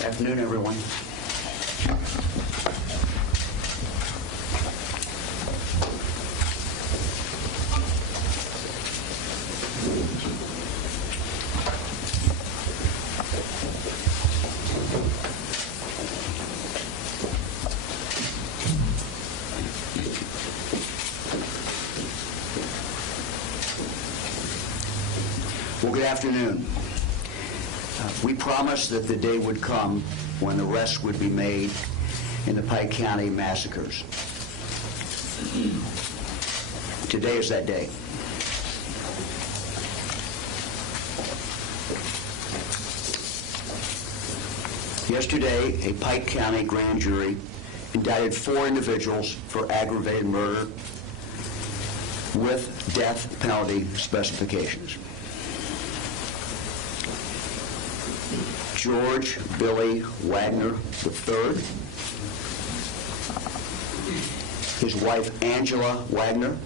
Afternoon, everyone. Well, good afternoon. We promised that the day would come when arrests would be made in the Pike County massacres. Today is that day. Yesterday, a Pike County grand jury indicted 4 individuals for aggravated murder with death penalty specifications. George Billy Wagner III, his wife Angela Wagner,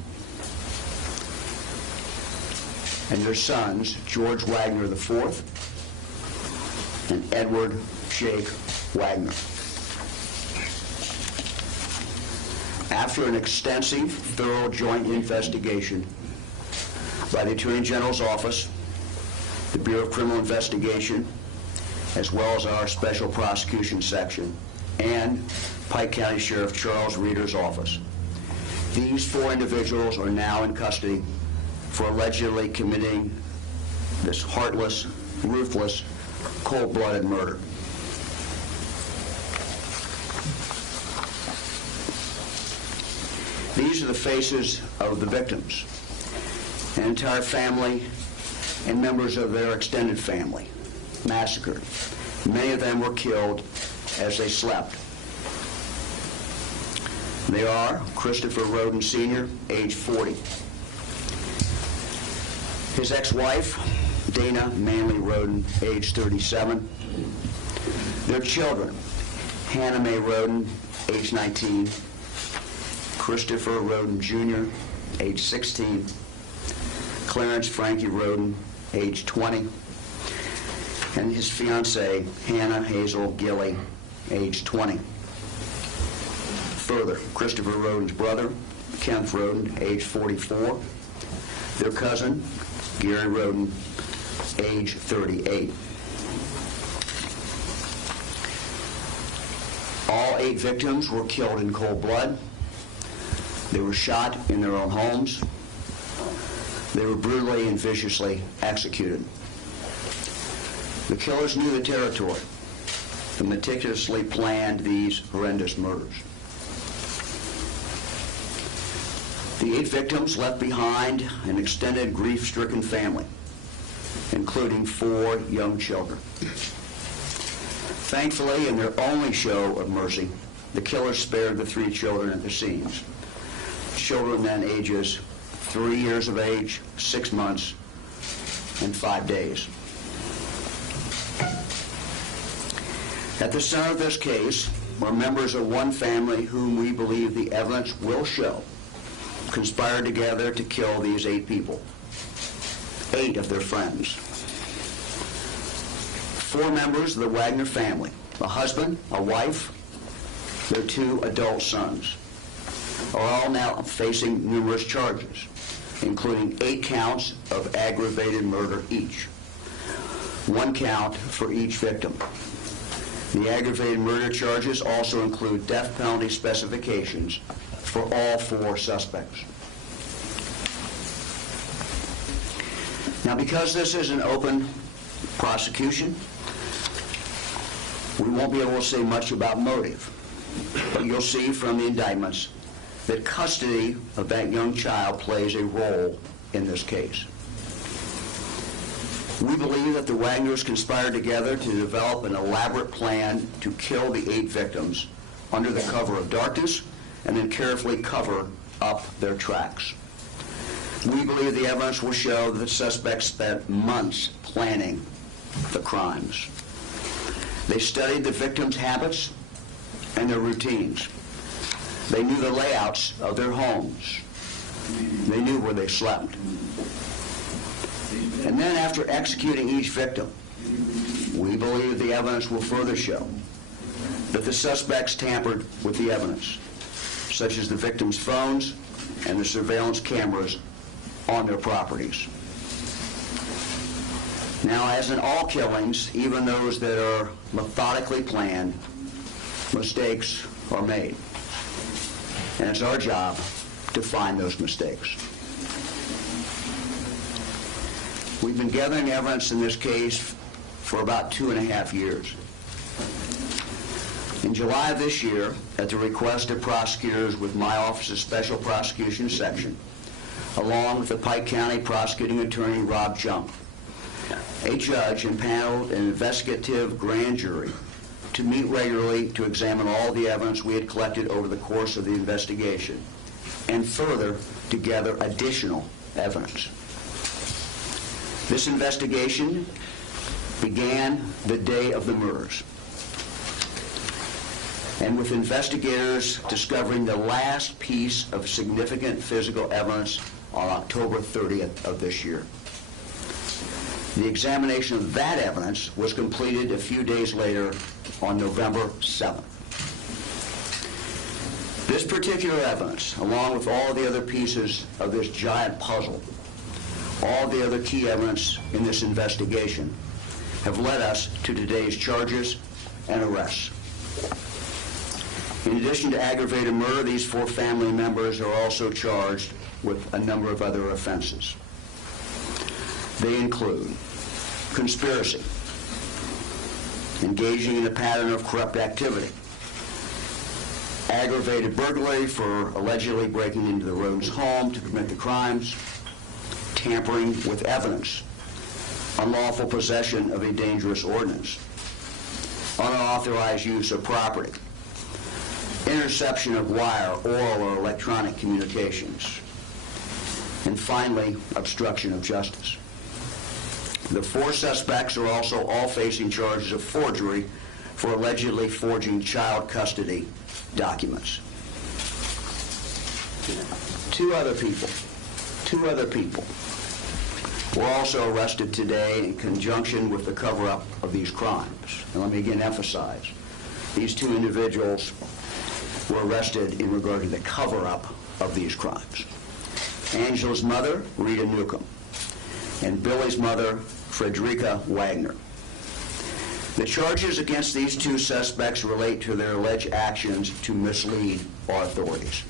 and their sons George Wagner IV and Edward Jake Wagner. After an extensive, thorough joint investigation by the Attorney General's Office, the Bureau of Criminal Investigation, as well as our Special Prosecution Section, and Pike County Sheriff Charles Reeder's office. These 4 individuals are now in custody for allegedly committing this heartless, ruthless, cold-blooded murder. These are the faces of the victims, an entire family and members of their extended family massacred. Many of them were killed as they slept. They are Christopher Rhoden Sr., age 40. His ex-wife, Dana Manley Rhoden, age 37. Their children, Hannah Mae Rhoden, age 19. Christopher Rhoden Jr., age 16. Clarence Frankie Rhoden, age 20. And his fiancée, Hannah Hazel Gilley, age 20. Further, Christopher Rhoden's brother, Kenneth Rhoden, age 44. Their cousin, Gary Rhoden, age 38. All 8 victims were killed in cold blood. They were shot in their own homes. They were brutally and viciously executed. The killers knew the territory and meticulously planned these horrendous murders. The 8 victims left behind an extended grief-stricken family, including 4 young children. Thankfully, in their only show of mercy, the killers spared the 3 children at the scenes. Children then ages 3 years of age, 6 months, and 5 days. At the center of this case are members of one family whom we believe the evidence will show conspired together to kill these 8 people, 8 of their friends. 4 members of the Wagner family, a husband, a wife, their 2 adult sons, are all now facing numerous charges, including 8 counts of aggravated murder each, 1 count for each victim. The aggravated murder charges also include death penalty specifications for all 4 suspects. Now, because this is an open prosecution, we won't be able to say much about motive, but you'll see from the indictments that custody of that young child plays a role in this case. We believe that the Wagners conspired together to develop an elaborate plan to kill the 8 victims under the cover of darkness and then carefully cover up their tracks. We believe the evidence will show that the suspects spent months planning the crimes. They studied the victims' habits and their routines. They knew the layouts of their homes. They knew where they slept. And then after executing each victim, We believe the evidence will further show that the suspects tampered with the evidence, such as the victims' phones and the surveillance cameras on their properties. Now, as in all killings, even those that are methodically planned, mistakes are made. And it's our job to find those mistakes. We've been gathering evidence in this case for about 2.5 years. In July of this year, at the request of prosecutors with my office's Special Prosecution Section, along with the Pike County Prosecuting Attorney Rob Jump, a judge impaneled an investigative grand jury to meet regularly to examine all the evidence we had collected over the course of the investigation, and further to gather additional evidence. This investigation began the day of the murders, and with investigators discovering the last piece of significant physical evidence on October 30th of this year. The examination of that evidence was completed a few days later on November 7th. This particular evidence, along with all the other pieces of this giant puzzle, all the other key evidence in this investigation, have led us to today's charges and arrests. In addition to aggravated murder, these 4 family members are also charged with a number of other offenses. They include conspiracy, engaging in a pattern of corrupt activity, aggravated burglary for allegedly breaking into the Rhoden's home to commit the crimes, tampering with evidence, unlawful possession of a dangerous ordinance, unauthorized use of property, interception of wire, oral, or electronic communications, and finally, obstruction of justice. The 4 suspects are also all facing charges of forgery for allegedly forging child custody documents. Two other people were also arrested today in conjunction with the cover-up of these crimes. And let me again emphasize, these 2 individuals were arrested in regard to the cover-up of these crimes. Angela's mother, Rita Newcomb, and Billy's mother, Frederica Wagner. The charges against these 2 suspects relate to their alleged actions to mislead our authorities.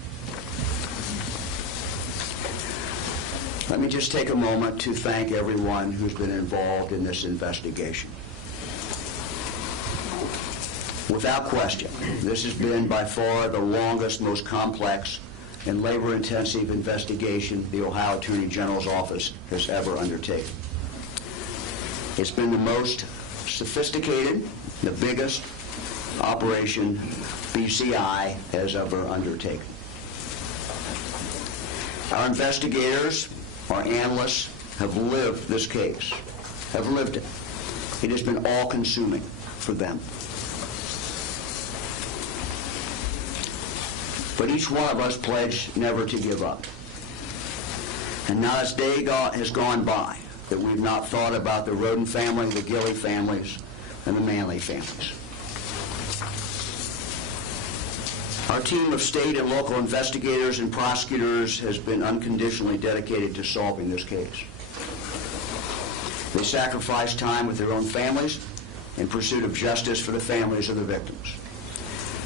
Let me just take a moment to thank everyone who's been involved in this investigation. Without question, this has been by far the longest, most complex, and labor-intensive investigation the Ohio Attorney General's office has ever undertaken. It's been the most sophisticated, the biggest operation BCI has ever undertaken. Our investigators, our analysts, have lived this case, have lived it. It has been all-consuming for them. But each one of us pledged never to give up. And not a day has gone by that we've not thought about the Rhoden family, the Gilley families, and the Manley families. Our team of state and local investigators and prosecutors has been unconditionally dedicated to solving this case. They sacrificed time with their own families in pursuit of justice for the families of the victims.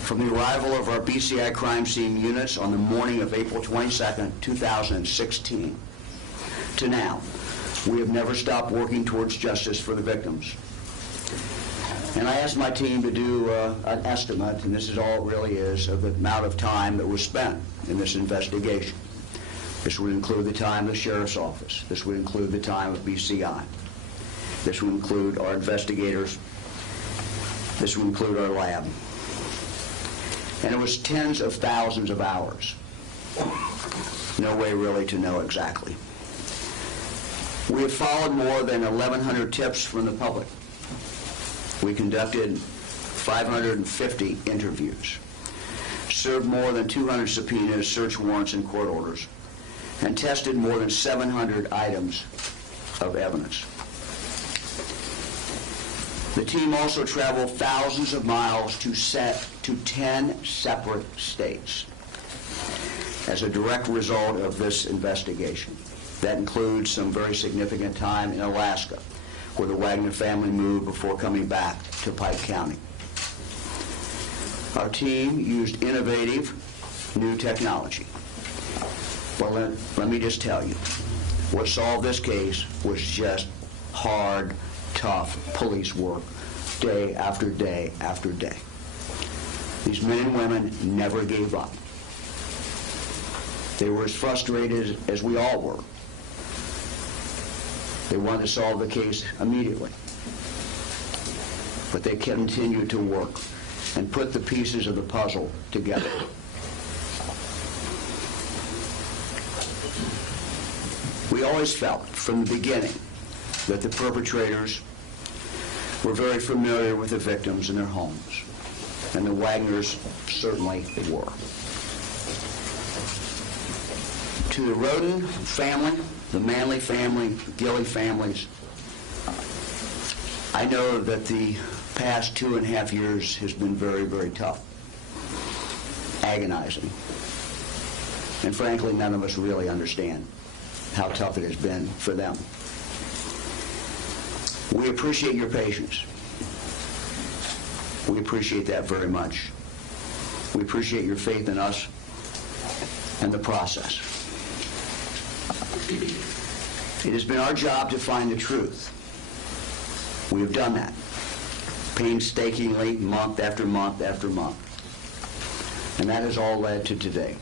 From the arrival of our BCI crime scene units on the morning of April 22nd, 2016, to now, we have never stopped working towards justice for the victims. And I asked my team to do an estimate, and this is all it really is, of the amount of time that was spent in this investigation. This would include the time of the Sheriff's Office. This would include the time of BCI. This would include our investigators. This would include our lab. And it was tens of thousands of hours. No way really to know exactly. We have followed more than 1,100 tips from the public. We conducted 550 interviews, served more than 200 subpoenas, search warrants, and court orders, and tested more than 700 items of evidence. The team also traveled thousands of miles to 10 separate states as a direct result of this investigation. That includes some very significant time in Alaska, where the Wagner family moved before coming back to Pike County. Our team used innovative new technology. Well, let me just tell you, what solved this case was just hard, tough police work, day after day after day. These men and women never gave up. They were as frustrated as we all were. They wanted to solve the case immediately. But they continued to work and put the pieces of the puzzle together. We always felt from the beginning that the perpetrators were very familiar with the victims in their homes, and the Wagners certainly were. To the Rhoden family, the Manley family, Gilly families, I know that the past 2.5 years has been very, very tough, agonizing, and frankly, none of us really understand how tough it has been for them. We appreciate your patience. We appreciate that very much. We appreciate your faith in us and the process. It has been our job to find the truth. We have done that painstakingly, month after month after month. And that has all led to today.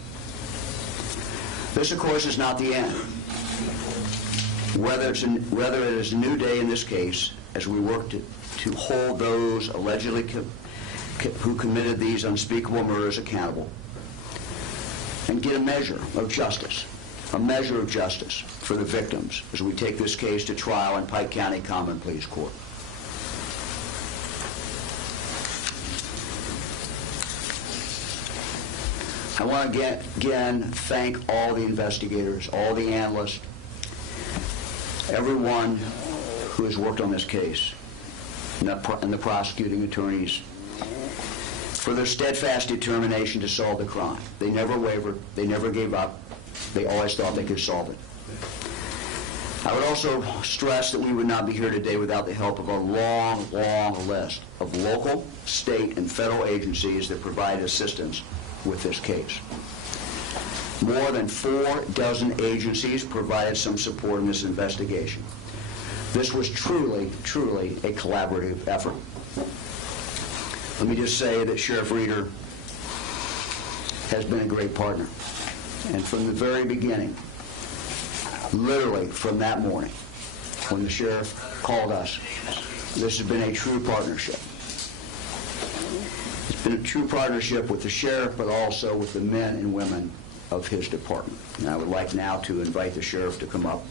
This, of course, is not the end. Whether it is a new day in this case, as we work to hold those allegedly who committed these unspeakable murders accountable and get a measure of justice for the victims as we take this case to trial in Pike County Common Pleas Court. I want to again thank all the investigators, all the analysts, everyone who has worked on this case, and the prosecuting attorneys, for their steadfast determination to solve the crime. They never wavered. They never gave up. They always thought they could solve it. I would also stress that we would not be here today without the help of a long, long list of local, state, and federal agencies that provide assistance with this case. More than 4 dozen agencies provided some support in this investigation. This was truly, truly a collaborative effort. Let me just say that Sheriff Reeder has been a great partner. And from the very beginning, literally from that morning, when the sheriff called us, this has been a true partnership. It's been a true partnership with the sheriff, but also with the men and women of his department. And I would like now to invite the sheriff to come up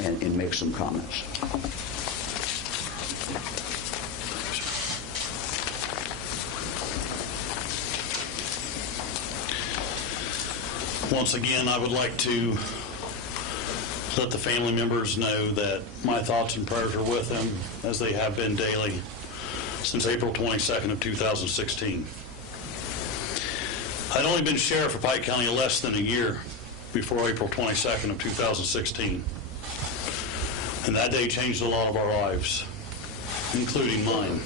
and make some comments. Once again, I would like to let the family members know that my thoughts and prayers are with them, as they have been daily since April 22nd of 2016. I'd only been sheriff of Pike County less than a year before April 22nd of 2016. And that day changed a lot of our lives, including mine.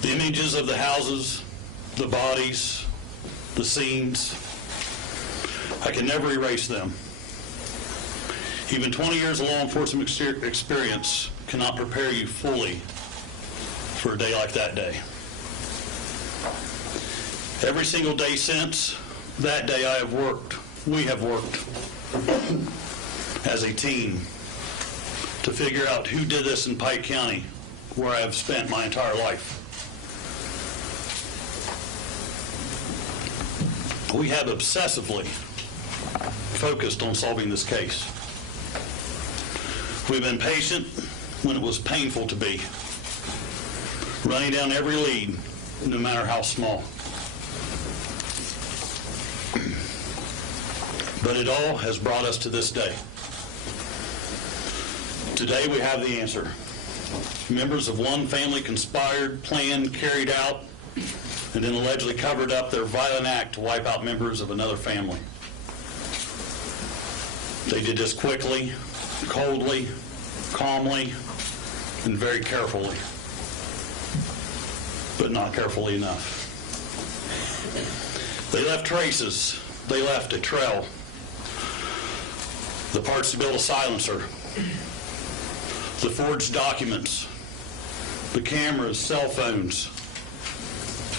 The images of the houses, the bodies, the scenes, I can never erase them. Even 20 years of law enforcement experience cannot prepare you fully for a day like that day. Every single day since that day we have worked as a team to figure out who did this in Pike County, where I have spent my entire life. We have obsessively focused on solving this case. We've been patient when it was painful to be, running down every lead, no matter how small. But it all has brought us to this day. Today we have the answer. members of one family conspired, planned, carried out, and then allegedly covered up their violent act to wipe out members of another family. They did this quickly, coldly, calmly, and very carefully, but not carefully enough. They left traces. They left a trail. The parts to build a silencer, the forged documents, the cameras, cell phones,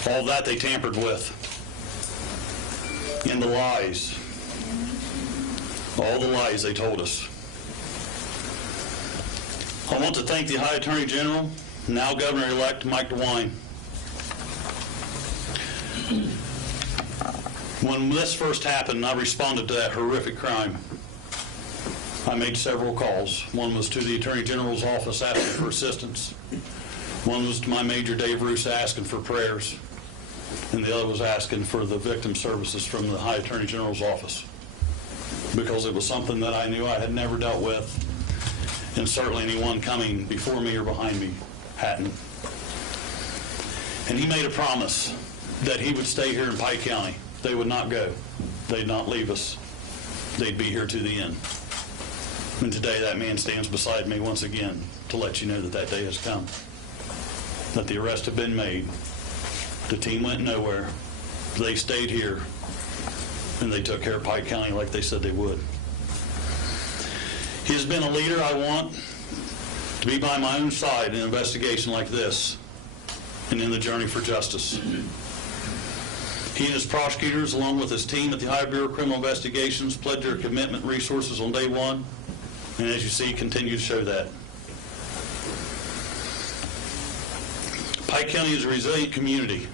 all that they tampered with, and the lies, all the lies they told us. I want to thank the High Attorney General, now Governor-elect Mike DeWine. When this first happened, I responded to that horrific crime. I made several calls. One was to the Attorney General's office asking for assistance. One was to my Major Dave Roos asking for prayers. And the other was asking for the victim services from the High Attorney General's office, because it was something that I knew I had never dealt with, and certainly anyone coming before me or behind me hadn't. And he made a promise that he would stay here in Pike County. They would not go. They'd not leave us. They'd be here to the end. And today that man stands beside me once again to let you know that that day has come, that the arrests have been made. The team went nowhere. They stayed here, and they took care of Pike County like they said they would. He has been a leader I want to be by my own side in an investigation like this and in the journey for justice. He and his prosecutors, along with his team at the Ohio Bureau of Criminal Investigations, pledged their commitment and resources on day one, and as you see, continue to show that. Pike County is a resilient community,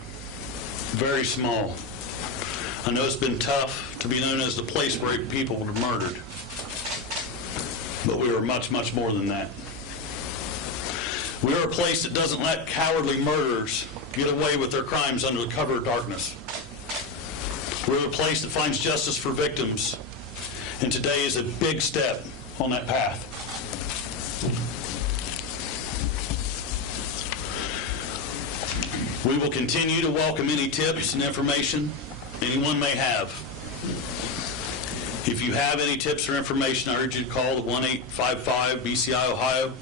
very small. I know it's been tough to be known as the place where people were murdered, but we are much, much more than that. We are a place that doesn't let cowardly murderers get away with their crimes under the cover of darkness. We're a place that finds justice for victims, and today is a big step on that path. We will continue to welcome any tips and information anyone may have. If you have any tips or information, I urge you to call the 1-855-BCI-OHIO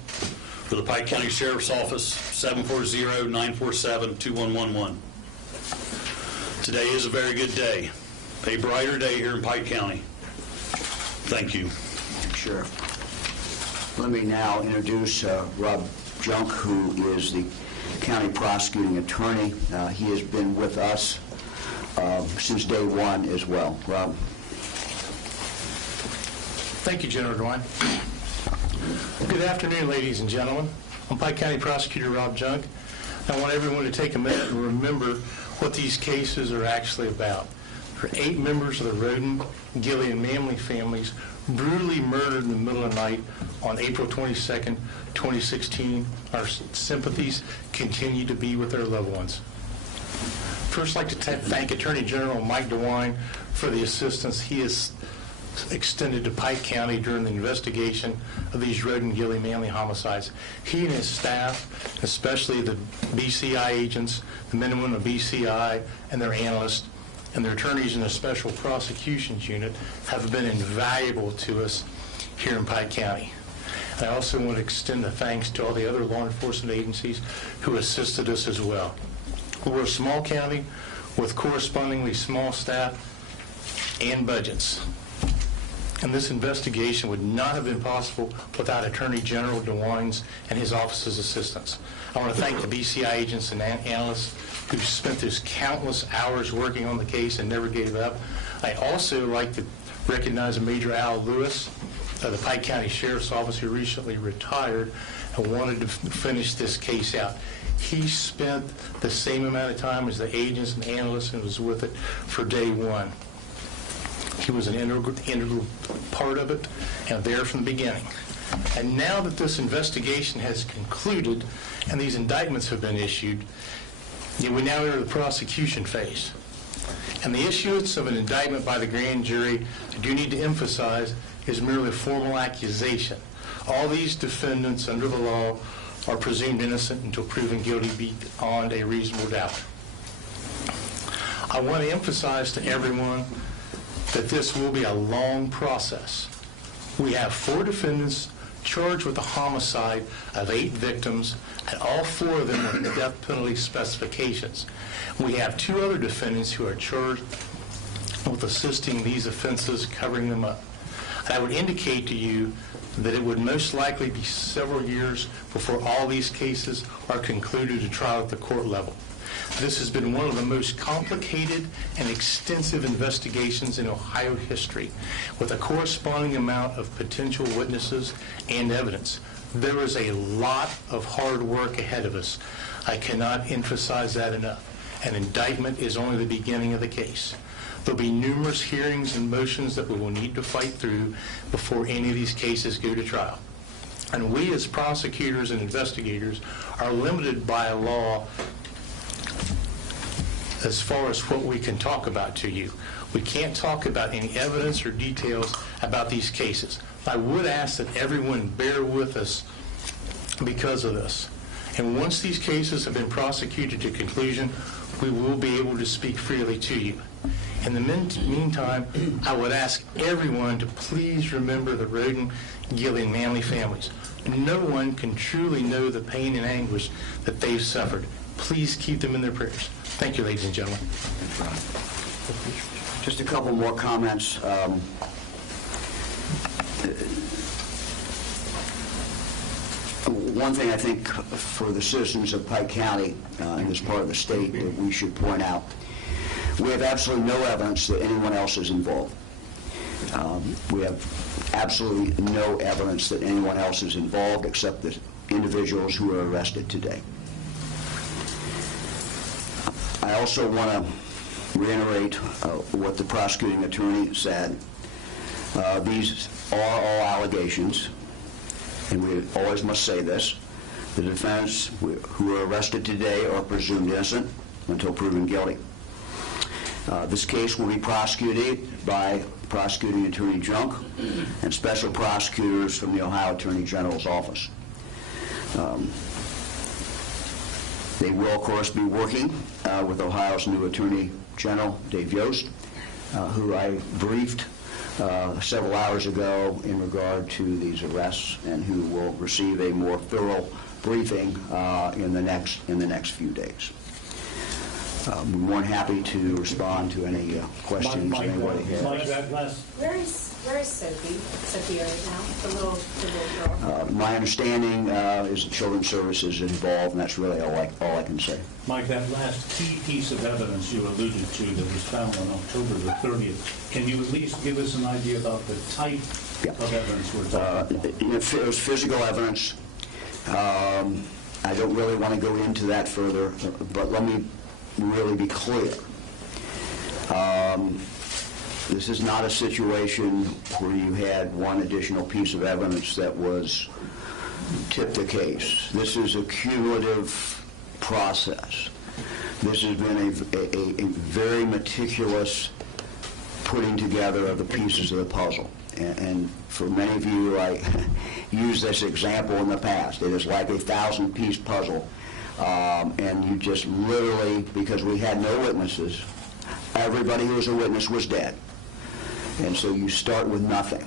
or the Pike County Sheriff's Office, 740-947-2111. Today is a very good day, a brighter day here in Pike County. Thank you. Sure. Let me now introduce Rob Junk, who is the county prosecuting attorney. He has been with us since day one as well. Rob. Thank you, General DeWine. Good afternoon, ladies and gentlemen. I'm Pike County Prosecutor Rob Junk. I want everyone to take a minute and remember what these cases are actually about. There are 8 members of the Rhoden, Gilly, and Manley families brutally murdered in the middle of the night on April 22nd, 2016. Our sympathies continue to be with their loved ones. First, I'd like to thank Attorney General Mike DeWine for the assistance he has extended to Pike County during the investigation of these Rhoden, Gilly, Manley homicides. He and his staff, especially the BCI agents, the men and women of BCI and their analysts, and their attorneys in the Special Prosecutions Unit have been invaluable to us here in Pike County. I also want to extend a thanks to all the other law enforcement agencies who assisted us as well. We're a small county with correspondingly small staff and budgets. And this investigation would not have been possible without Attorney General DeWine's and his office's assistance. I want to thank the BCI agents and analysts who spent those countless hours working on the case and never gave up. I also like to recognize Major Al Lewis of the Pike County Sheriff's Office, who recently retired and wanted to finish this case out. He spent the same amount of time as the agents and analysts and was with it for day one. He was an integral part of it and there from the beginning. And now that this investigation has concluded and these indictments have been issued, we now enter the prosecution phase. And the issuance of an indictment by the grand jury, I do need to emphasize, is merely a formal accusation. All these defendants under the law are presumed innocent until proven guilty beyond a reasonable doubt. I want to emphasize to everyone that this will be a long process. We have 4 defendants charged with the homicide of 8 victims, and all 4 of them with death penalty specifications. We have 2 other defendants who are charged with assisting these offenses, covering them up. And I would indicate to you that it would most likely be several years before all these cases are concluded to trial at the court level. This has been one of the most complicated and extensive investigations in Ohio history, with a corresponding amount of potential witnesses and evidence. There is a lot of hard work ahead of us. I cannot emphasize that enough. An indictment is only the beginning of the case. There'll be numerous hearings and motions that we will need to fight through before any of these cases go to trial. And we as prosecutors and investigators are limited by law as far as what we can talk about to you. We can't talk about any evidence or details about these cases. I would ask that everyone bear with us because of this. And once these cases have been prosecuted to conclusion, we will be able to speak freely to you. In the meantime, I would ask everyone to please remember the Rhoden, Gilly, and Manley families. No one can truly know the pain and anguish that they've suffered. Please keep them in their prayers. Thank you, ladies and gentlemen. Just a couple more comments. One thing I think for the citizens of Pike County in this part of the state that we should point out, we have absolutely no evidence that anyone else is involved. We have absolutely no evidence that anyone else is involved except the individuals who are arrested today. I also want to reiterate what the prosecuting attorney said. These are all allegations, and we always must say this. The defendants who are arrested today are presumed innocent until proven guilty. This case will be prosecuted by Prosecuting Attorney Junk and special prosecutors from the Ohio Attorney General's office. They will, of course, be working with Ohio's new Attorney General, Dave Yost, who I briefed several hours ago in regard to these arrests, and who will receive a more thorough briefing in the next few days. We're more than happy to respond to any questions anybody has. Where is Sophie right now? The little girl? My understanding is the Children's Services is involved, and that's really all I can say. Mike, that last key piece of evidence you alluded to that was found on October the 30th, can you at least give us an idea about the type of evidence we're talking about? It was physical evidence. I don't really want to go into that further, but let me really be clear. This is not a situation where you had one additional piece of evidence that was tipped the case. This is a cumulative process. This has been a very meticulous putting together of the pieces of the puzzle. And for many of you, I used this example in the past. It is like a 1,000-piece puzzle. And you just literally, because we had no witnesses, everybody who was a witness was dead. And so you start with nothing,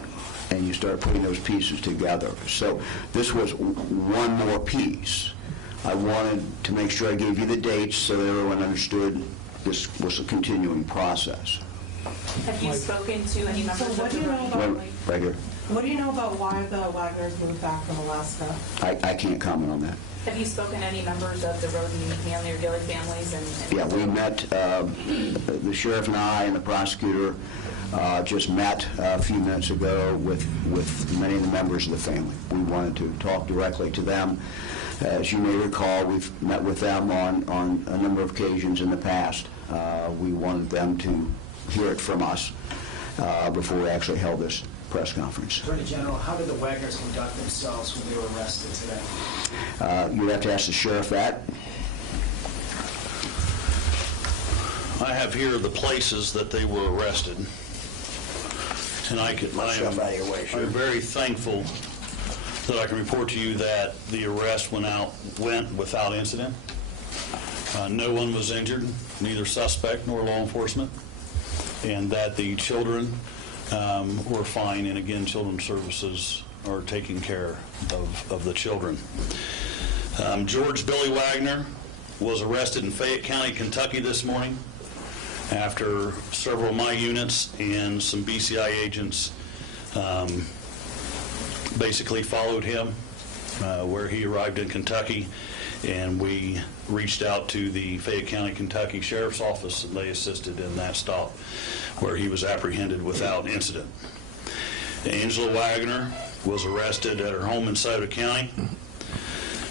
and you start putting those pieces together. So this was one more piece. I wanted to make sure I gave you the dates so that everyone understood this was a continuing process. Have you spoken to any members of the Right here. What do you know about why the Wagners moved back from Alaska? I can't comment on that. Have you spoken to any members of the Rhoden, Manley, or Gilly families? Yeah, we met, the sheriff and I and the prosecutor just met a few minutes ago with many of the members of the family. We wanted to talk directly to them. As you may recall, we've met with them on a number of occasions in the past. We wanted them to hear it from us before we actually held this press conference. Attorney General, how did the Wagners conduct themselves when they were arrested today? You'd have to ask the sheriff that. I have here the places that they were arrested. And I'm very thankful that I can report to you that the arrest went without incident. No one was injured, neither suspect nor law enforcement, and that the children were fine. And again, Children's Services are taking care of the children. George Billy Wagner was arrested in Fayette County, Kentucky this morning after several of my units and some BCI agents basically followed him where he arrived in Kentucky, and we reached out to the Fayette County, Kentucky Sheriff's Office, and they assisted in that stop where he was apprehended without incident. Angela Wagner was arrested at her home in Sauter County.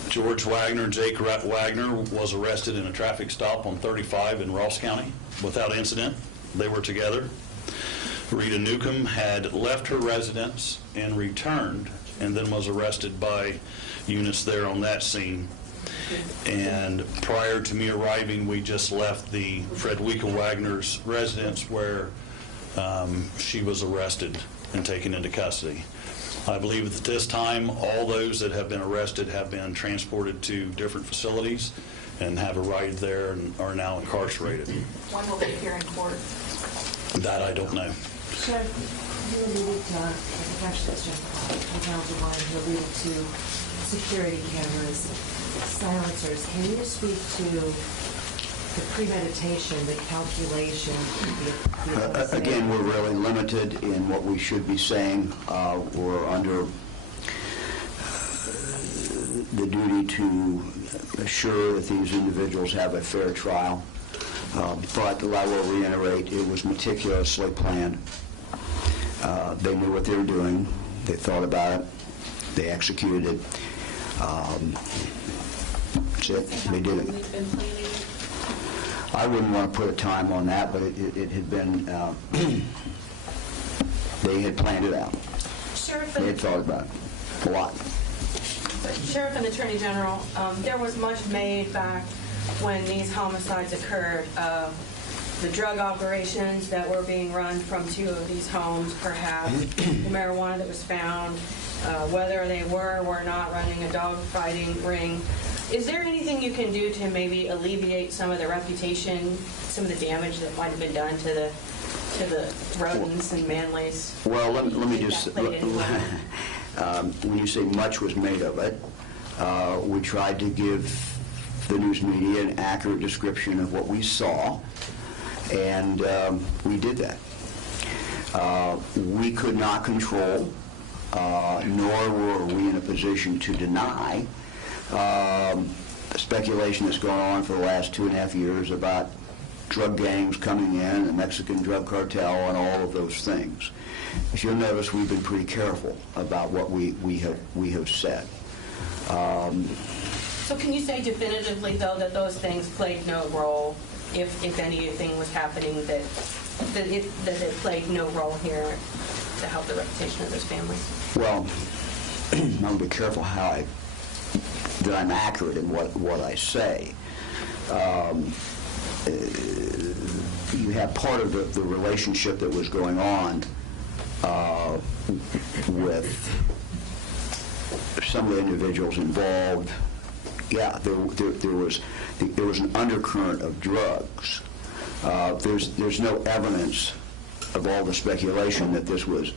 George Wagner and Jake Wagner was arrested in a traffic stop on 35 in Ross County without incident. They were together. Rita Newcomb had left her residence and returned, and then was arrested by units there on that scene. And prior to me arriving, we just left the Frederica Wagner's residence where she was arrested and taken into custody. I believe at this time, all those that have been arrested have been transported to different facilities and have arrived there and are now incarcerated. When will they appear in court? That I don't know. Sheriff, you alluded to, I think actually it's General DeWine, you alluded to security cameras, silencers. Can you speak to the premeditation, the calculation? Again, we're really limited in what we should be saying. We're under the duty to assure that these individuals have a fair trial. But I will reiterate, it was meticulously planned. They knew what they were doing. They thought about it. They executed it. That's it. They did it. I wouldn't want to put a time on that, but it had been, they had planned it out. Sheriff They had thought about it a lot. Sheriff and Attorney General, there was much made back when these homicides occurred of the drug operations that were being run from two of these homes, perhaps, the marijuana that was found, whether they were or were not running a dog fighting ring. Is there anything you can do to maybe alleviate some of the reputation, some of the damage that might have been done to the Rhodens and Manleys? Well, let me just, when you say much was made of it, we tried to give the news media an accurate description of what we saw, and we did that. We could not control, nor were we in a position to deny speculation that's gone on for the last 2.5 years about drug gangs coming in, the Mexican drug cartel, and all of those things. If you'll notice, we've been pretty careful about what we have said. So can you say definitively, though, that those things played no role, if anything was happening, that it played no role here to help the reputation of those families? Well, I'm going to be careful that I'm accurate in what I say. You have part of the relationship that was going on with some of the individuals involved. Yeah, there was an undercurrent of drugs. There's no evidence of all the speculation that this was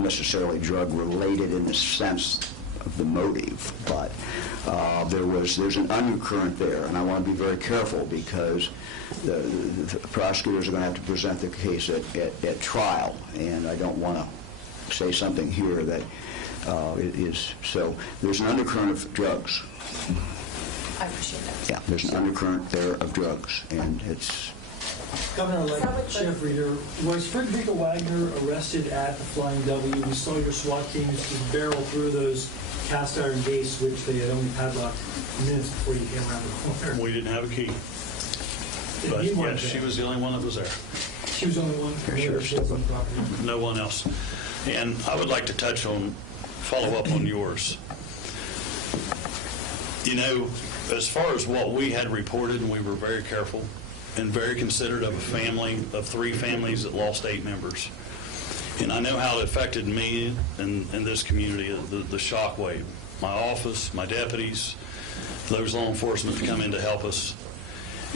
necessarily drug related in the sense of the motive, but there's an undercurrent there, and I want to be very careful because the prosecutors are going to have to present the case at trial, and I don't want to say something here that it is. So there's an undercurrent of drugs. I appreciate that. Yeah, there's an undercurrent there of drugs, and it's... Governor-elect Sheriff Reeder, was Frederica Wagner arrested at the Flying W? We saw your SWAT teams just barrel through those cast iron gates, which they had only padlocked minutes before you came around the corner. We didn't have a key. But yes, she was the only one that was there. She was the only one who was on the property. No one else. And I would like to follow up on yours. You know, as far as what we had reported, and we were very careful and very considerate of a family, of 3 families that lost 8 members. And I know how it affected me and this community, the shockwave. My office, my deputies, those law enforcement to come in to help us.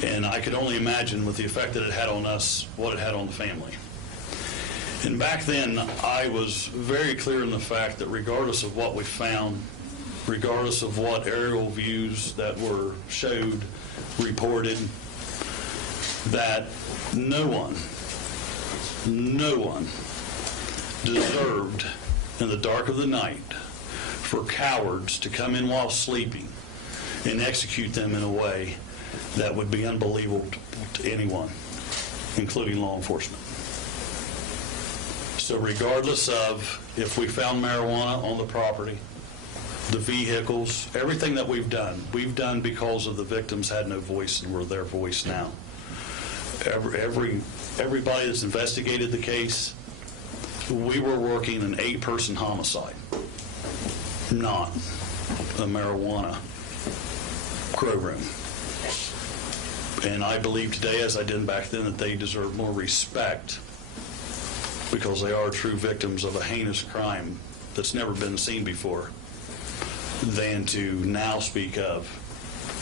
And I could only imagine with the effect that it had on us, what it had on the family. And back then, I was very clear in the fact that regardless of what we found, regardless of what aerial views that were showed, reported, that no one deserved in the dark of the night for cowards to come in while sleeping and execute them in a way that would be unbelievable to anyone, including law enforcement. So regardless of if we found marijuana on the property, the vehicles, everything that we've done because of the victims had no voice and we're their voice now. Everybody that's investigated the case, we were working an 8-person homicide, not a marijuana grow room. And I believe today, as I did back then, that they deserve more respect because they are true victims of a heinous crime that's never been seen before than to now speak of.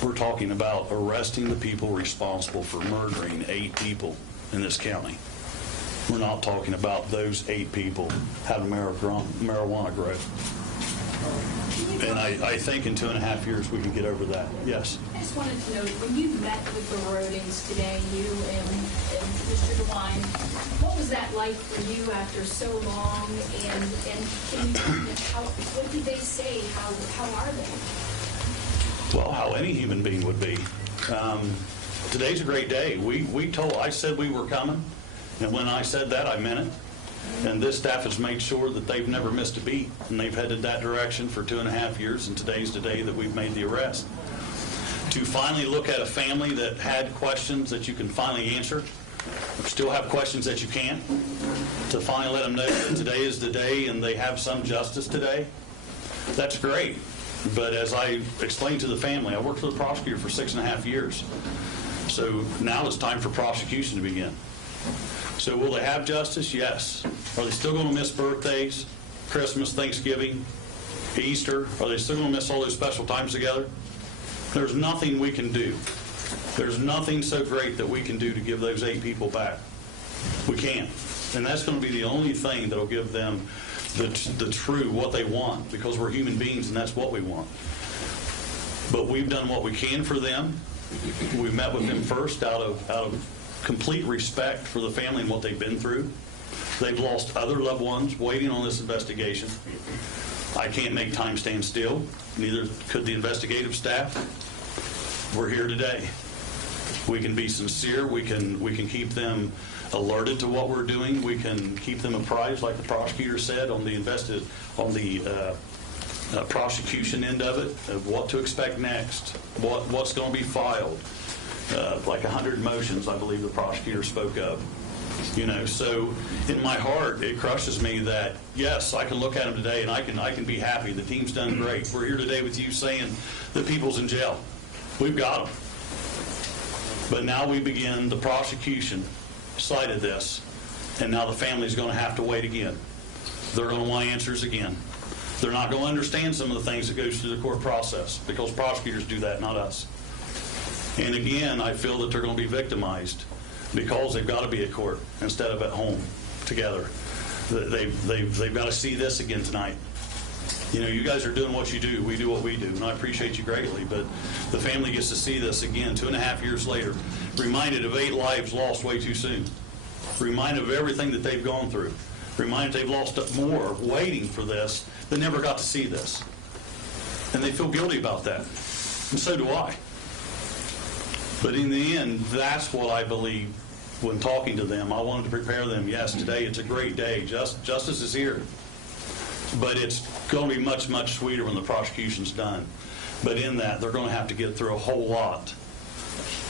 We're talking about arresting the people responsible for murdering 8 people in this county. We're not talking about those 8 people having marijuana grow. And I think in 2.5 years we can get over that. Yes? I just wanted to know, when you met with the Rhodens today, you and Mr. DeWine, what was that like for you after so long? And can you tell me what did they say? How are they? Well, how any human being would be. Today's a great day. I said we were coming, and when I said that, I meant it. And this staff has made sure that they've never missed a beat, and they've headed that direction for 2.5 years, and today's the day that we've made the arrest. To finally look at a family that had questions that you can finally answer, still have questions that you can't, to finally let them know that today is the day and they have some justice today, that's great. But as I explained to the family, I worked for the prosecutor for 6.5 years. So now it's time for prosecution to begin. So will they have justice? Yes. Are they still going to miss birthdays, Christmas, Thanksgiving, Easter? Are they still going to miss all those special times together? There's nothing we can do. There's nothing so great that we can do to give those 8 people back. We can't. And that's going to be the only thing that will give them the true, what they want, because we're human beings and that's what we want. But we've done what we can for them. We met with them first out of complete respect for the family and what they've been through. They've lost other loved ones waiting on this investigation. I can't make time stand still. Neither could the investigative staff. We're here today. We can be sincere. We can keep them alerted to what we're doing. We can keep them apprised, like the prosecutor said, on the prosecution end of it, of what to expect next, what's going to be filed. Like 100 motions, I believe the prosecutor spoke of. So in my heart, it crushes me that, yes, I can look at them today and I can be happy. The team's done great. We're here today with you saying the people's in jail. We've got them. But now we begin the prosecution side of this, and now the family's going to have to wait again. They're going to want answers again. They're not going to understand some of the things that goes through the court process because prosecutors do that, not us. And again, I feel that they're going to be victimized because they've got to be at court instead of at home together. They've got to see this again tonight. You guys are doing what you do. We do what we do, and I appreciate you greatly. But the family gets to see this again 2.5 years later, reminded of 8 lives lost way too soon, reminded of everything that they've gone through, reminded they've lost more waiting for this that never got to see this. And they feel guilty about that, and so do I. But in the end, that's what I believe when talking to them. I wanted to prepare them. Yes, today it's a great day. Justice is here. But it's going to be much, much sweeter when the prosecution's done. But in that, they're going to have to get through a whole lot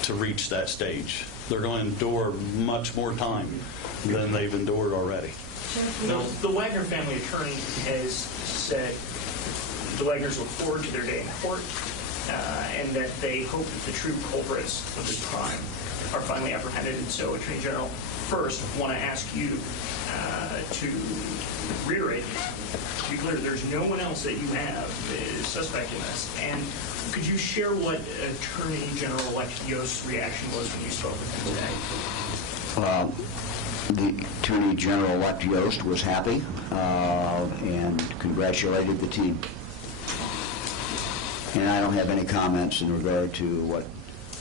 to reach that stage. They're going to endure much more time than they've endured already. The Wagner family attorney has said the Wagners look forward to their day in court. and that they hope that the true culprits of this crime are finally apprehended. And so, Attorney General, first, I want to ask you to reiterate, to be clear, there's no one else that you have that is suspect in this. And could you share what Attorney General-elect Yost's reaction was when you spoke with him today? The Attorney General-elect Yost was happy and congratulated the team. And I don't have any comments in regard to what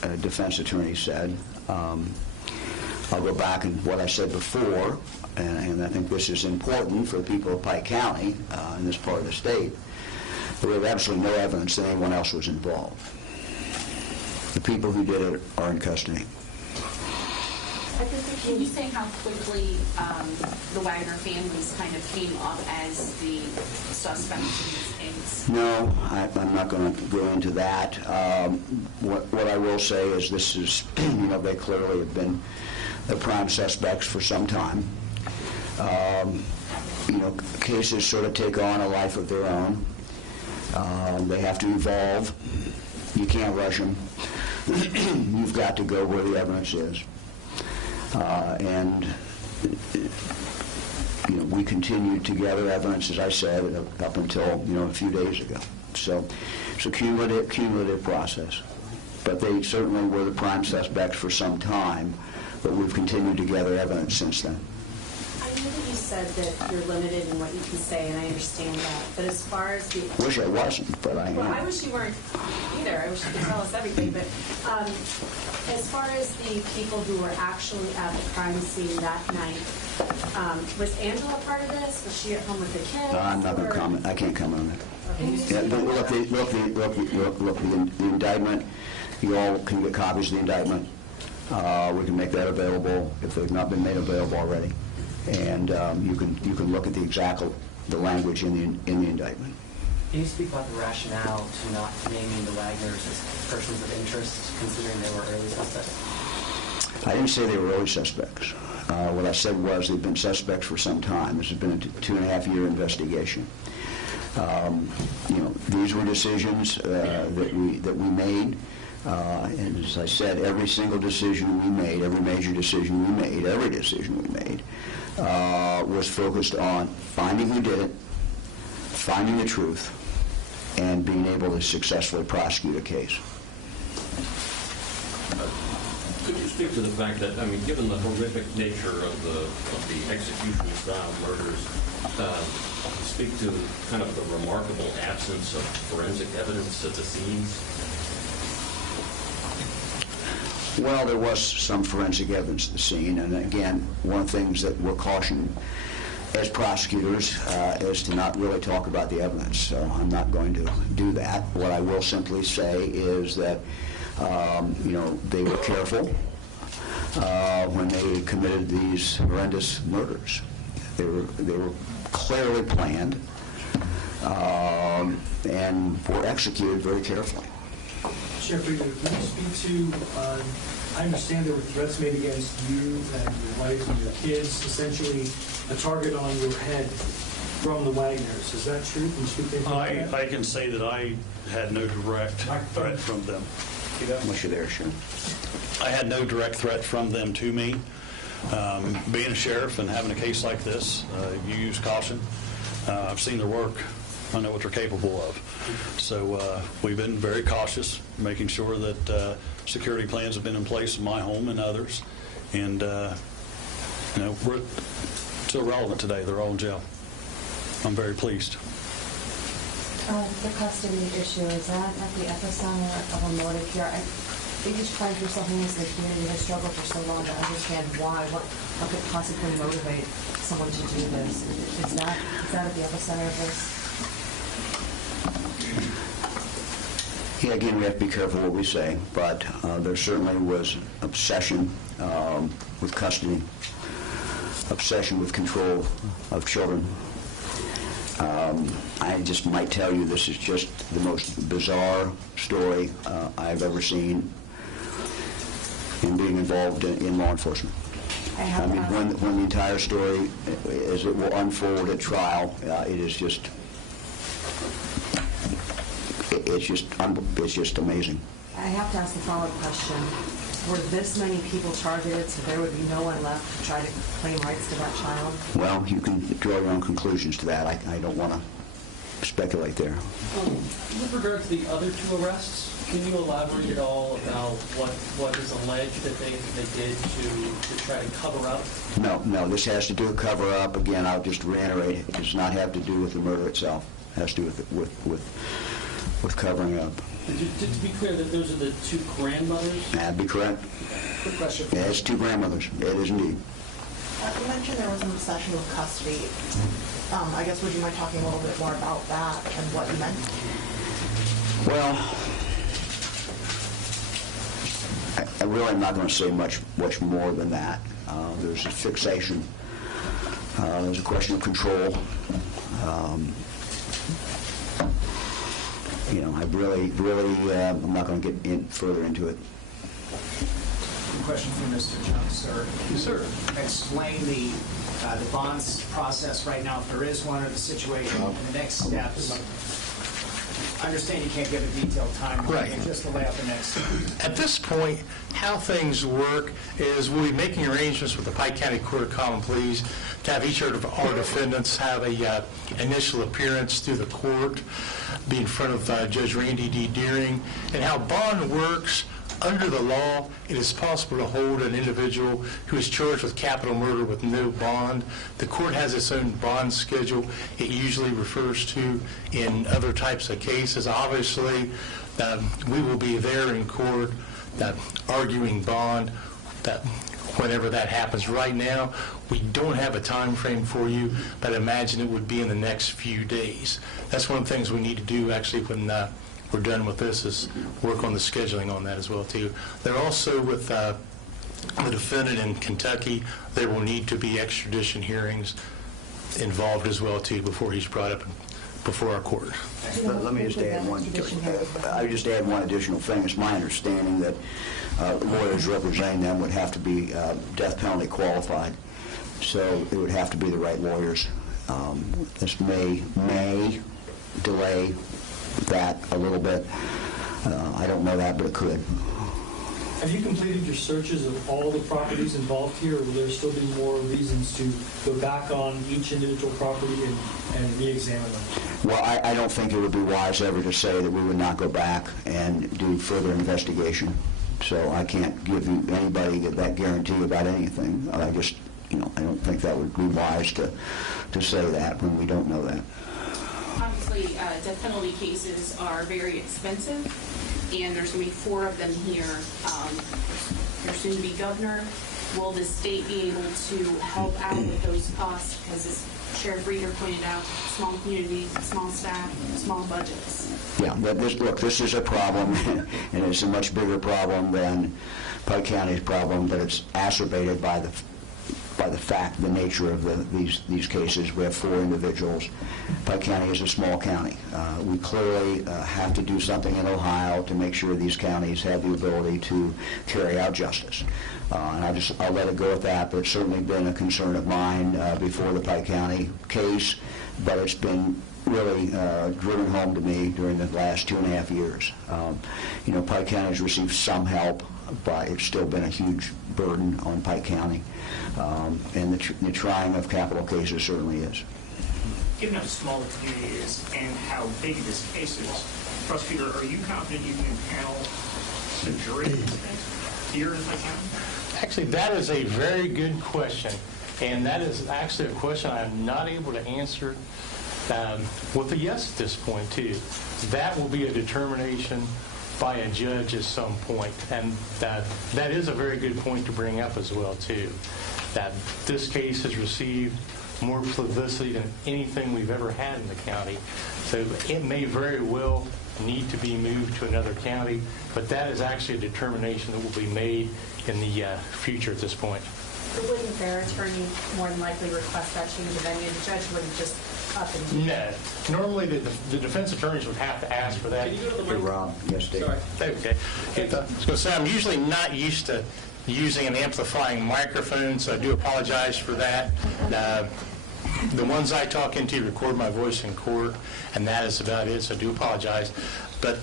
a defense attorney said. I'll go back and what I said before, and I think this is important for the people of Pike County in this part of the state. We have absolutely no evidence that anyone else was involved. The people who did it are in custody. Can you say how quickly the Wagner families kind of came up as the suspects in this case? No, I'm not going to go into that. What I will say is this is, they clearly have been the prime suspects for some time. Cases sort of take on a life of their own. They have to evolve. You can't rush them. You've got to go where the evidence is. We continued to gather evidence, as I said, up until, a few days ago. So it's a cumulative process. But they certainly were the prime suspects for some time, but we've continued to gather evidence since then. I know that you said that you're limited in what you can say, and I understand that. But as far as the... Wish I wasn't, but I am. Well, I wish you weren't either. I wish you could tell us everything. But as far as the people who were actually at the crime scene that night, was Angela part of this? Was she at home with the kids? I'm not going to comment. I can't comment on that. Okay. Yeah, but look, the indictment, you all can get copies of the indictment. We can make that available if they've not been made available already. And you can look at the language in the indictment. Can you speak about the rationale to not naming the Wagners as persons of interest, considering they were early suspects? I didn't say they were early suspects. What I said was they've been suspects for some time. This has been a 2.5-year investigation. These were decisions that we made. And as I said, every single decision we made, every major decision we made, every decision we made, was focused on finding who did it, finding the truth, and being able to successfully prosecute a case. Could you speak to the fact that, given the horrific nature of the execution-style murders, speak to kind of the remarkable absence of forensic evidence at the scenes? Well, there was some forensic evidence at the scene, and again, one of the things that we're cautioned as prosecutors is to not really talk about the evidence, so I'm not going to do that. What I will simply say is that, they were careful when they committed these horrendous murders. They were clearly planned and were executed very carefully. Sheriff Rhoden, can you speak to, I understand there were threats made against you and your wife and your kids, essentially a target on your head from the Wagners. Is that true? Can you speak to that? I can say that I had no direct threat from them. Once you're there, sure. I had no direct threat from them to me. Being a sheriff and having a case like this, you use caution. I've seen their work. I know what they're capable of. So we've been very cautious, making sure that security plans have been in place in my home and others. And, we're still relevant today. They're all in jail. I'm very pleased. The custody issue, is that at the epicenter of a motive here? Each fight for something in the community has struggled for so long to understand why. What could possibly motivate someone to do this? Is that at the epicenter of this? Yeah, again, we have to be careful what we say, but there certainly was obsession with custody, obsession with control of children. I just might tell you this is just the most bizarre story I've ever seen in being involved in law enforcement. When the entire story, as it will unfold at trial, it is just, it's just amazing. I have to ask the follow-up question. Were this many people targeted, so there would be no one left to try to claim rights to that child? Well, you can draw your own conclusions to that. I don't want to speculate there. With regard to the other two arrests, can you elaborate at all about what is alleged that they did to try to cover up? No, this has to do with cover-up. Again, I'll just reiterate, it does not have to do with the murder itself. It has to do with covering up. To be clear, that those are the two grandmothers? That'd be correct. Quick question. Yeah, it's two grandmothers. It is indeed. You mentioned there was an obsession with custody. I guess would you mind talking a little bit more about that and what you meant? Well, I really am not going to say much more than that. There's a fixation. There's a question of control. I really, I'm not going to get further into it. Question for Mr. Junk, sir. Yes, sir. Explain the bonds process right now, if there is one, or the situation, and the next steps. I understand you can't give a detailed timeline, Right. but just to lay out the next steps. At this point, how things work is we'll be making arrangements with the Pike County Court of Common Pleas to have each of our defendants have a initial appearance through the court, be in front of Judge Randy D. Deering. And how bond works, under the law, it is possible to hold an individual who is charged with capital murder with no bond. The court has its own bond schedule it usually refers to in other types of cases. Obviously, we will be there in court arguing bond whenever that happens. Right now, we don't have a time frame for you, but I imagine it would be in the next few days. That's one of the things we need to do actually when we're done with this, is work on the scheduling on that as well too. They're also with the defendant in Kentucky. There will need to be extradition hearings involved as well too before he's brought up before our court. Let me just add one. I would just add one additional thing. It's my understanding that lawyers representing them would have to be death penalty qualified, so it would have to be the right lawyers. This may delay that a little bit. I don't know that, but it could. Have you completed your searches of all the properties involved here, or will there still be more reasons to go back on each individual property and re-examine them? Well, I don't think it would be wise ever to say that we would not go back and do further investigation. So I can't give you anybody that guarantee about anything. I just, I don't think that would be wise to say that when we don't know that. Obviously, death penalty cases are very expensive, and there's going to be 4 of them here. There's soon to be governor. Will the state be able to help out with those costs? Because as Sheriff Reeder pointed out, small communities, small staff, small budgets. Yeah, this is a problem, and it's a much bigger problem than Pike County's problem, but it's exacerbated by the fact, the nature of these cases. We have 4 individuals. Pike County is a small county. We clearly have to do something in Ohio to make sure these counties have the ability to carry out justice. And I'll let it go at that, but it's certainly been a concern of mine before the Pike County case, but it's been really driven home to me during the last 2.5 years. Pike County has received some help, but it's still been a huge burden on Pike County. And the trying of capital cases certainly is. Given how small the community is and how big this case is, Prosecutor, are you confident you can panel the jury here in Pike County? Actually, that is a very good question, and that is actually a question I'm not able to answer with a yes at this point, too. That will be a determination by a judge at some point, and that is a very good point to bring up as well, too. That this case has received more publicity than anything we've ever had in the county, so it may very well need to be moved to another county, but that is actually a determination that will be made in the future at this point. But wouldn't their attorney more than likely request that change of venue? The judge wouldn't just up and do No. Normally, the defense attorneys would have to ask for that. Hey, Rob. Yes, Dave. Sorry. Okay. I was going to say, I'm usually not used to using an amplifying microphone, so I do apologize for that. The ones I talk into record my voice in court, and that is about it, so I do apologize. But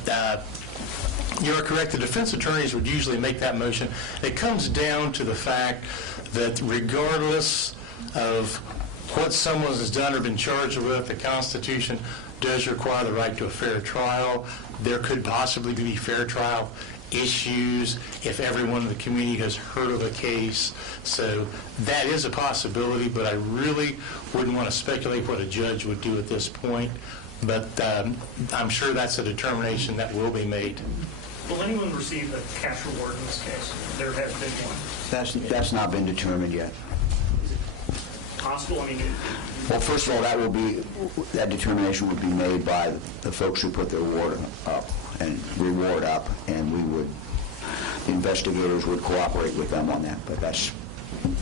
you are correct, the defense attorneys would usually make that motion. It comes down to the fact that regardless of what someone has done or been charged with, the Constitution does require the right to a fair trial. There could possibly be fair trial issues if everyone in the community has heard of a case. So that is a possibility, but I really wouldn't want to speculate what a judge would do at this point. But I'm sure that's a determination that will be made. Will anyone receive a cash reward in this case? There has been one. That's not been determined yet. Possible? I mean, Well, first of all, that determination would be made by the folks who put their reward up, and the investigators would cooperate with them on that, but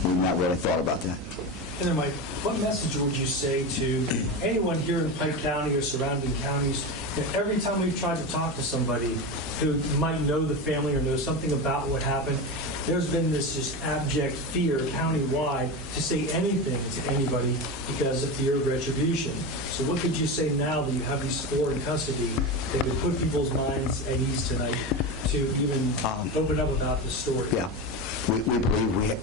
we've not really thought about that. And then, Mike, what message would you say to anyone here in Pike County or surrounding counties? If every time we've tried to talk to somebody who might know the family or know something about what happened, there's been this just abject fear countywide to say anything to anybody because of fear of retribution. So what could you say now that you have these 4 in custody that could put people's minds at ease tonight to even open up about this story? Yeah. We believe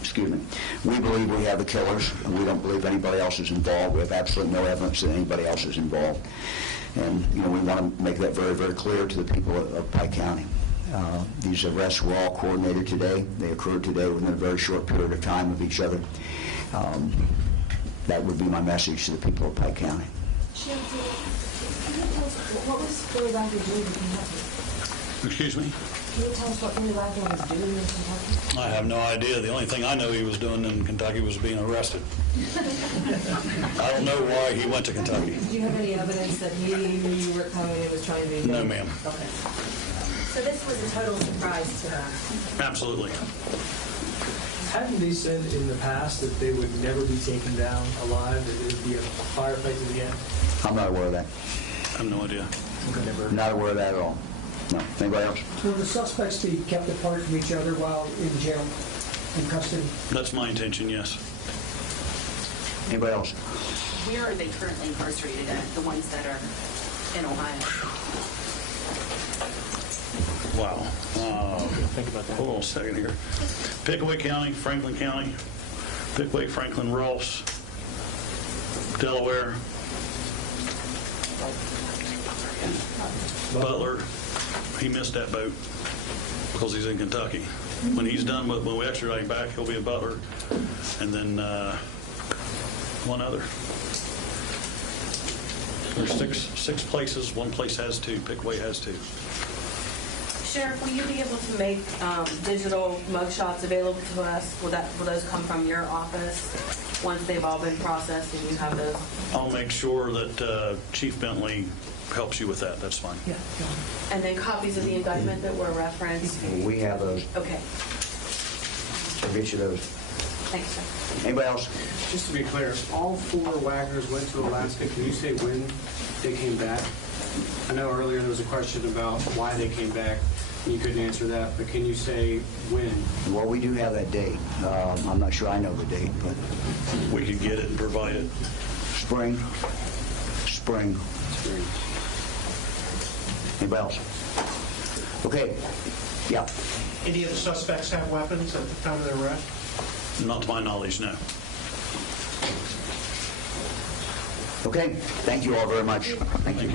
excuse me, we believe we have the killers, and we don't believe anybody else is involved. We have absolutely no evidence that anybody else is involved. And, we want to make that very, very clear to the people of Pike County. These arrests were all coordinated today. They occurred today within a very short period of time of each other. That would be my message to the people of Pike County. Sheriff, can you tell us what was Billy Wagner doing in Kentucky? Excuse me? Can you tell us what Billy Wagner was doing in Kentucky? I have no idea. The only thing I know he was doing in Kentucky was being arrested. I don't know why he went to Kentucky. Do you have any evidence that he knew you were coming and was trying to be? No, ma'am. Okay. So this was a total surprise to them? Absolutely. Hadn't they said in the past that they would never be taken down alive, that it would be a firefight to the end? I'm not aware of that. I have no idea. Not aware of that at all. No. Anybody else? Will the suspects be kept apart from each other while in jail, in custody? That's my intention, yes. Anybody else? Where are they currently incarcerated at, the ones that are in Ohio? Wow. Think about that. Hold on a second here. Pickaway County, Franklin County, Pickaway, Franklin, Ross, Delaware, Butler. He missed that boat because he's in Kentucky. When he's done, when we extradite him back, he'll be in Butler, and then one other. There's six places. One place has 2. Pickaway has 2. Sheriff, will you be able to make digital mugshots available to us? Will those come from your office once they've all been processed and you have those? I'll make sure that Chief Bentley helps you with that. That's fine. Yeah. And then copies of the indictment that were referenced? We have those. Okay. I'll get you those. Thanks, sir. Anybody else? Just to be clear, all 4 Wagners went to Alaska. Can you say when they came back? I know earlier there was a question about why they came back. You couldn't answer that, but can you say when? Well, we do have that date. I'm not sure I know the date, but we can get it and provide it. Spring. Anybody else? Okay. Yeah. Any of the suspects have weapons at the time of their arrest? Not to my knowledge, no. Okay. Thank you all very much. Thank you.